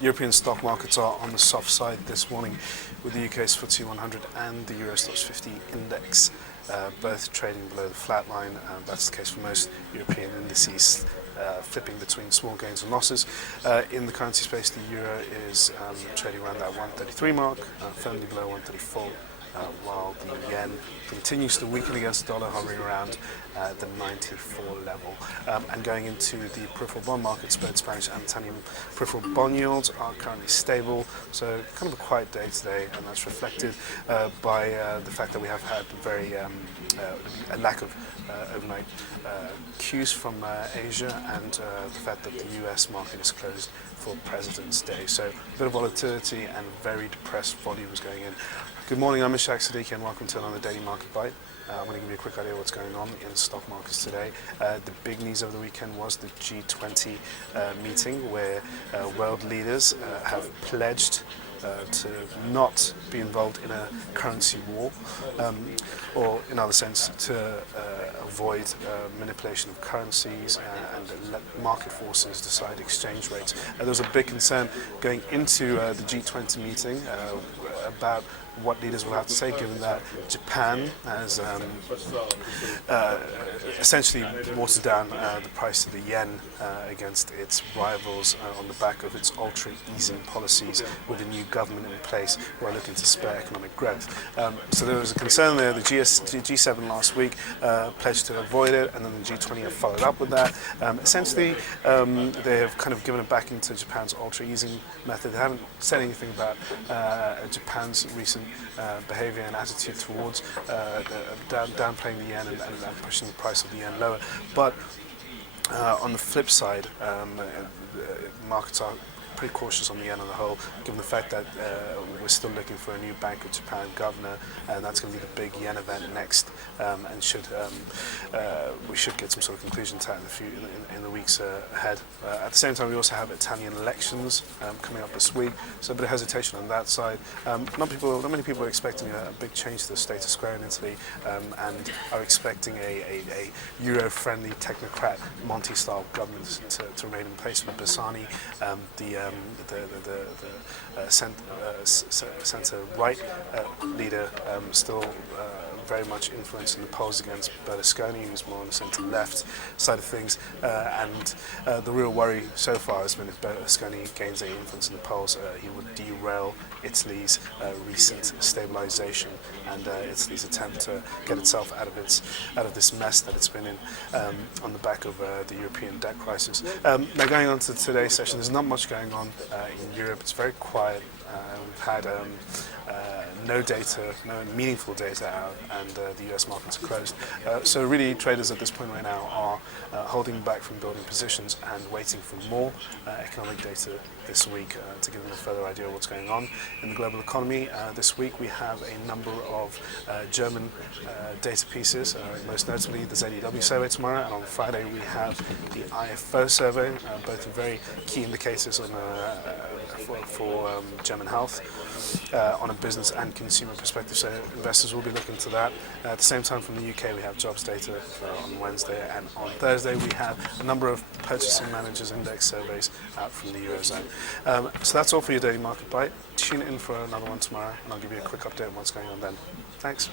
European stock markets are on the soft side this morning, with the UK's FTSE 100 and the Euro Stoxx 50 index both trading below the flat line. That's the case for most European indices, flipping between small gains and losses. In the currency space, the euro is trading around that 133 mark, firmly below 134. While the yen continues to weaken against the dollar, hovering around the 94 level. And going into the peripheral bond markets, both Spanish and Italian peripheral bond yields are currently stable, so kind of a quiet day today, and that's reflected by the fact that we have had a lack of overnight cues from Asia, and the fact that the US market is closed for President's Day. So a bit of volatility and very depressed volumes going in. Good morning, I'm Ishaq, Siddiqi, and welcome to another Daily Market Bite. I'm going to give you a quick idea of what's going on in stock markets today. The big news over the weekend was the G20 meeting, where world leaders have pledged to not be involved in a currency war, or in other sense to avoid manipulation of currencies and let market forces decide exchange rates. There was a big concern going into the G20 meeting about what leaders will have to say, given that Japan has essentially watered down the price of the yen against its rivals on the back of its ultra-easing policies, with a new government in place who are looking to spur economic growth. So there was a concern there. The G7 last week pledged to avoid it, and then the G20 have followed up with that. Essentially, they have kind of given it back into Japan's ultra-easing method. They haven't said anything about Japan's recent behavior and attitude towards downplaying the yen and pushing the price of the yen lower. But on the flip side, markets are pretty cautious on the yen on the whole, given the fact that we're still looking for a new Bank of Japan governor, and that's going to be the big yen event next, and we should get some sort of conclusion to that in the weeks ahead. At the same time, we also have Italian elections coming up this week, so a bit of hesitation on that side. Not many people are expecting a big change to the status quo in Italy, and are expecting a Euro-friendly technocrat Monti-style government to remain in place, with Bersani, the centre-right leader, still very much influencing the polls against Berlusconi, who's more on the centre-left side of things. And the real worry so far has been if Berlusconi gains any influence in the polls, he would derail Italy's recent stabilisation and Italy's attempt to get itself out of this mess that it's been in on the back of the European debt crisis. Now, going on to today's session, there's not much going on in Europe. It's very quiet. We've had no meaningful data out, and the US markets are closed. So really, traders at this point right now are holding back from building positions and waiting for more economic data this week to give them a further idea of what's going on in the global economy. This week we have a number of German data pieces, most notably the ZEW survey tomorrow, and on Friday we have the IFO survey, both very key indicators on for German health on a business and consumer perspective, so investors will be looking to that. At the same time, from the UK, we have jobs data on Wednesday, and on Thursday we have a number of purchasing managers index surveys out from the Eurozone. So that's all for your Daily Market Bite. Tune in for another one tomorrow, and I'll give you a quick update on what's going on then. Thanks.